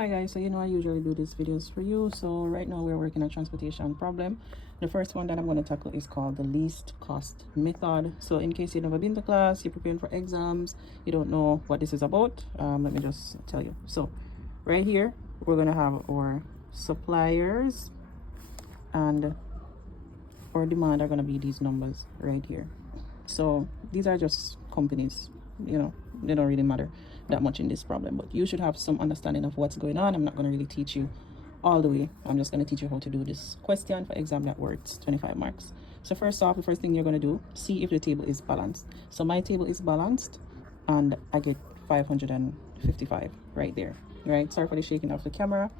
Hi guys, so I usually do these videos for you. So right now we're working on transportation problem. The first one that I'm going to tackle is called the least cost method. So in case you've never been to class, you're preparing for exams, you don't know what this is about, let me just tell you. So right here we're going to have our suppliers, and our demand are going to be these numbers right here. So these are just companies, they don't really matter that much in this problem, but you should have some understanding of what's going on. I'm not going to really teach you all the way. I'm just going to teach you how to do this question for exam that works 25 marks. So first off, the first thing you're going to do, see if the table is balanced. So my table is balanced and I get 555 right there, right? Sorry for the shaking of the camera.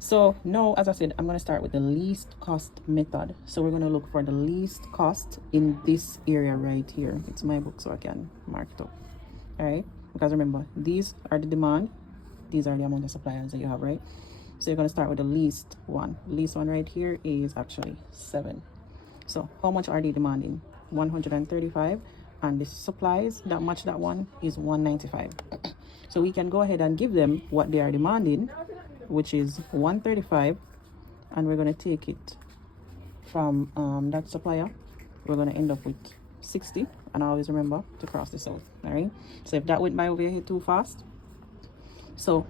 So now, as I said, I'm going to start with the least cost method. So we're going to look for the least cost in this area right here. It's my book, so I can mark it up. All right, because remember, these are the demand, these are the amount of suppliers that you have, right? So you're going to start with the least one. The least one right here is actually 7. So how much are they demanding? 135, and the supplies that match that one is 195. So we can go ahead and give them what they are demanding, which is 135, and we're going to take it from that supplier. We're going to end up with 60, and always remember to cross this out. All right, so if that went by over here too fast, so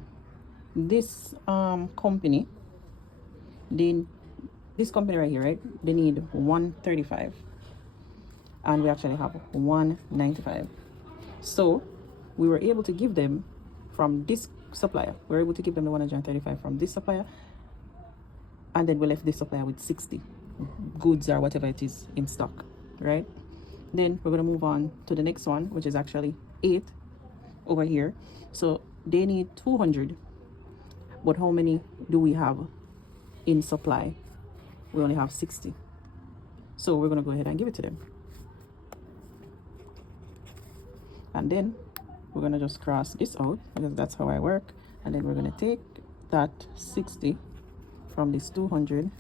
this company, this company right here, right, they need 135, and we actually have 195. So we were able to give them from this supplier, we were able to give them the 135 from this supplier, and then we left this supplier with 60 goods or whatever it is in stock, right? Then we're going to move on to the next one, which is actually 8 over here. So they need 200, but how many do we have in supply? We only have 60. So we're going to go ahead and give it to them, and then we're going to just cross this out because that's how I work. And then we're going to take that 60 from this 200.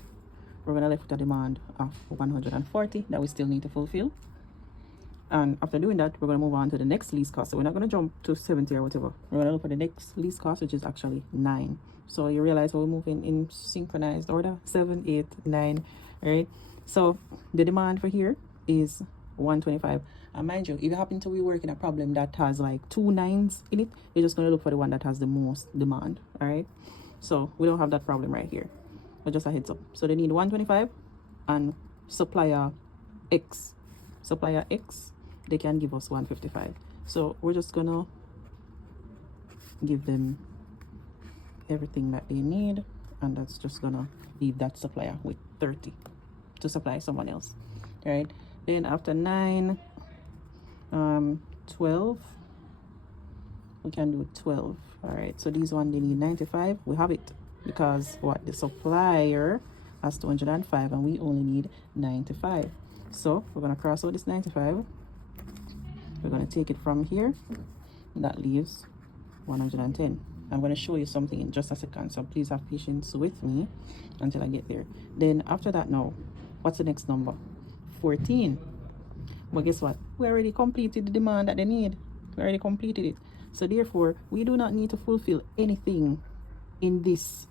We're going to left with a demand of 140 that we still need to fulfill. And after doing that, we're going to move on to the next least cost. So we're not going to jump to 70 or whatever. We're going to look at the next least cost, which is actually 9. So you realize we're moving in synchronized order: 7, 8, 9, right? So the demand for here is 125. And mind you, if you happen to be working a problem that has like 2 9s in it, you're just going to look for the one that has the most demand. All right, so we don't have that problem right here, but just a heads up. So they need 125, and supplier X, they can give us 155. So we're just gonna give them everything that they need, and that's just gonna leave that supplier with 30 to supply someone else. All right, then after 9, 12, we can do 12. All right, so these one, they need 95. We have it because what, the supplier has 205 and we only need 95. So we're going to cross out this 95. We're going to take it from here. That leaves 110. I'm going to show you something in just a second, so please have patience with me until I get there. Then after that, now what's the next number? 14. But guess what? We already completed the demand that they need. We already completed it. So therefore, we do not need to fulfill anything in this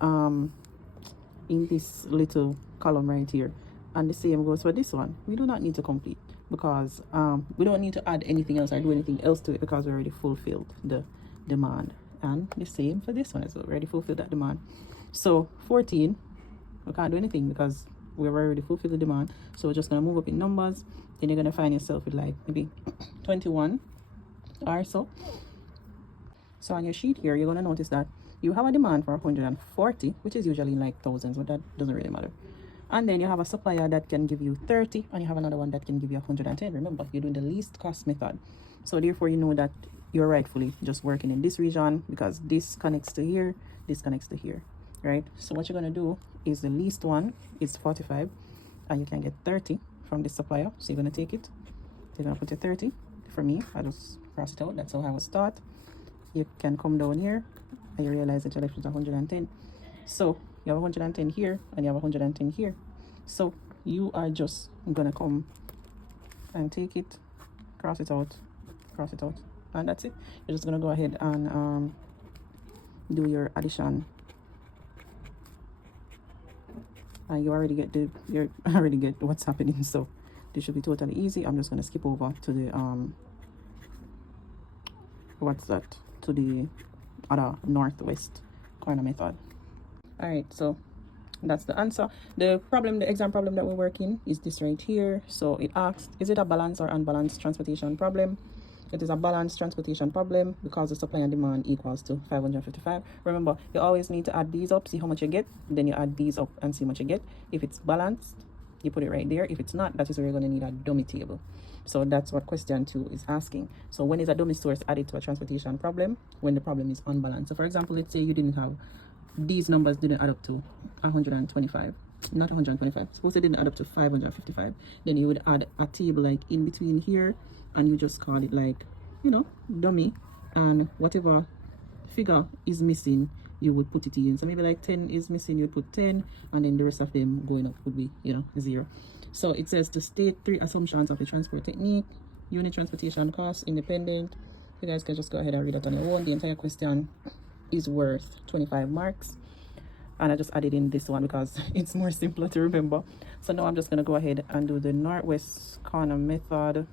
little column right here. And the same goes for this one. We do not need to complete because we don't need to add anything else or do anything else to it because we already fulfilled the demand. And the same for this one as well. We already fulfilled that demand. So 14, we can't do anything because we've already fulfilled the demand. So we're just going to move up in numbers. Then you're going to find yourself with like maybe 21 or so. So on your sheet here, you're going to notice that you have a demand for 140, which is usually like thousands, but that doesn't really matter. And then you have a supplier that can give you 30, and you have another one that can give you 110. Remember, you're doing the least cost method. So therefore, you know that you're rightfully just working in this region because this connects to here, this connects to here, right? So what you're going to do is the least one is 45, and you can get 30 from this supplier. So you're going to take it, you're going to put a 30. For me, I just cross it out. That's how I would start. You can come down here and you realize that you're left with 110. So you have 110 here and you have 110 here. So you are just gonna come and take it, cross it out, and that's it. You're just gonna go ahead and do your addition, and you already get the you already get what's happening. So this should be totally easy. I'm just going to skip over to the what's that, to the other northwest corner method. All right, so that's the answer. The exam problem that we're working is this right here. So it asks, is it a balanced or unbalanced transportation problem? It is a balanced transportation problem because the supply and demand equals to 555. Remember, you always need to add these up, see how much you get, then you add these up and see how much you get. If it's balanced, you put it right there. If it's not, that is where you're going to need a dummy table. So that's what question 2 is asking. So when is a dummy source added to a transportation problem? When the problem is unbalanced. So for example, let's say you didn't have, these numbers didn't add up to 125, not 125, suppose it didn't add up to 555, then you would add a table like in between here, and you just call it like, you know, dummy, and whatever figure is missing you would put it in. So maybe like 10 is missing, you'd put 10, and then the rest of them going up would be, you know, 0. So it says to state 3 assumptions of the transport technique. Unit transportation cost independent. You guys can just go ahead and read it on your own. The entire question is worth 25 marks, and I just added in this one because it's more simpler to remember. So now I'm just going to go ahead and do the northwest corner method,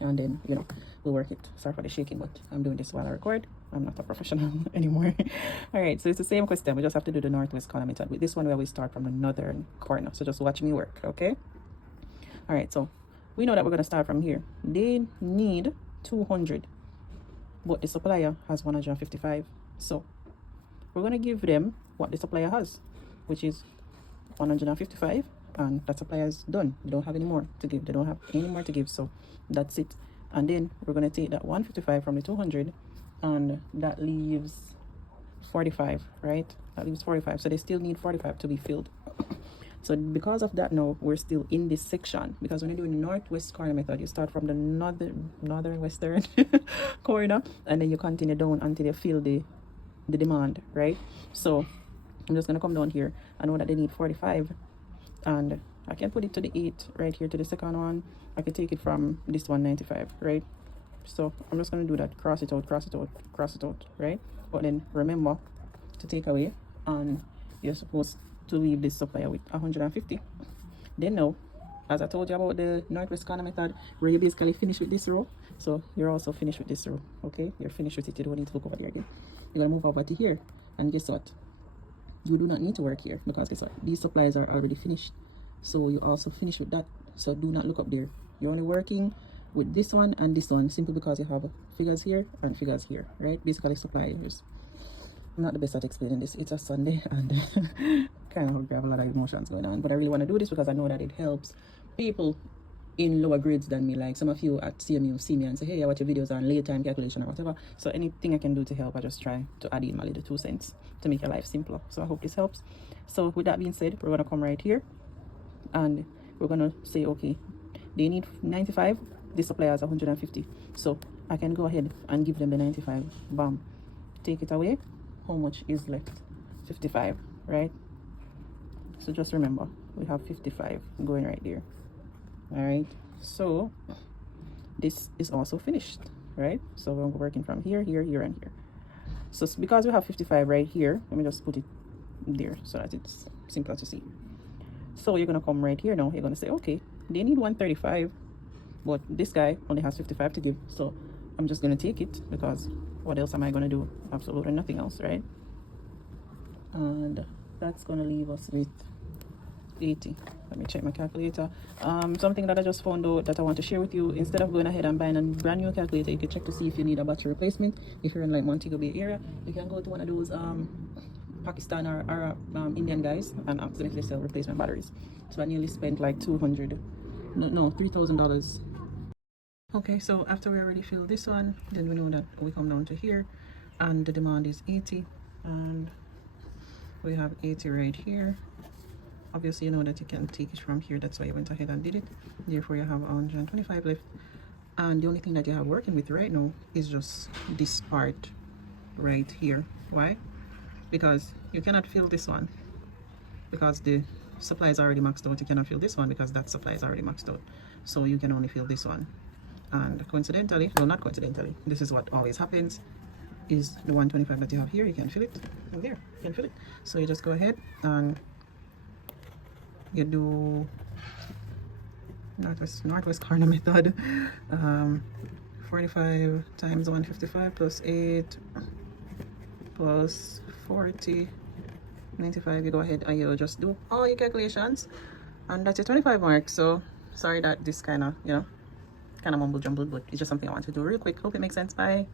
and then, you know, we'll work it. Sorry for the shaking, but I'm doing this while I record. I'm not a professional anymore. All right, so it's the same question. We just have to do the northwest corner method. With this one, we always start from the northern corner. So just watch me work, okay? All right, so we know that we're going to start from here. They need 200, but the supplier has 155. So we're going to give them what the supplier has, which is 155, and that supplier is done. They don't have any more to give. They don't have any more to give, so that's it. And then we're going to take that 155 from the 200, and that leaves 45, right? That leaves 45. So they still need 45 to be filled. So because of that, now we're still in this section, because when you're doing northwest corner method, you start from the northern western corner, and then you continue down until you fill the demand, right? So I'm just gonna come down here. I know that they need 45, and I can put it to the 8 right here to the second one. I can take it from this 195, right? So I'm just gonna do that, cross it out, cross it out, cross it out, right? But then remember to take away, and you're supposed to leave this supplier with 150. Then now, as I told you about the northwest corner method, where you basically finish with this row, so you're also finished with this row, okay? You're finished with it. You don't need to look over there again. You're gonna move over to here, and guess what? You do not need to work here, because guess what? These supplies are already finished, so you also finish with that. So do not look up there. You're only working with this one and this one, simply because you have figures here and figures here, right? Basically suppliers. I'm not the best at explaining this. It's a Sunday, and kind of have a lot of emotions going on, but I really want to do this because I know that it helps people in lower grades than me. Like some of you at CMU see me and say, hey, I watch your videos on late time calculation or whatever. So anything I can do to help, I just try to add in my little 2 cents to make your life simpler. So I hope this helps. So with that being said, we're going to come right here, and we're going to say, okay, they need 95, the supplier has 150, so I can go ahead and give them the 95. Bam, take it away. How much is left? 55, right? So just remember, we have 55 going right there. All right, so this is also finished, right? So we're working from here, here, here, and here. So because we have 55 right here, let me just put it there so that it's simpler to see. So you're gonna come right here now. You're gonna say, okay, they need 135, but this guy only has 55 to give, so I'm just gonna take it, because what else am I gonna do? Absolutely nothing else, right? And that's gonna leave us with 80. Let me check my calculator. Something that I just found out that I want to share with you: instead of going ahead and buying a brand new calculator, you can check to see if you need a battery replacement. If you're in like Montego Bay area, you can go to one of those Pakistan or Indian guys and accidentally sell replacement batteries. So I nearly spent like $3,000. Okay, so after we already filled this one, then we know that we come down to here, and the demand is 80, and we have 80 right here. Obviously, you know that you can take it from here. That's why you went ahead and did it. Therefore, you have 125 left, and the only thing that you have working with right now is just this part right here. Why? Because you cannot fill this one, because the supply is already maxed out. You cannot fill this one because that supply is already maxed out, so you can only fill this one. And coincidentally, well, not coincidentally, this is what always happens. is the 125 that you have here. You can fill it in there. You can fill it. So you just go ahead and you do northwest corner method. 45 times 155 plus 8 plus 40, 95. You go ahead and you just do all your calculations, and that's your 25 mark. So sorry that this kind of, you know, kind of mumble jumbled, but it's just something I want to do real quick. Hope it makes sense. Bye.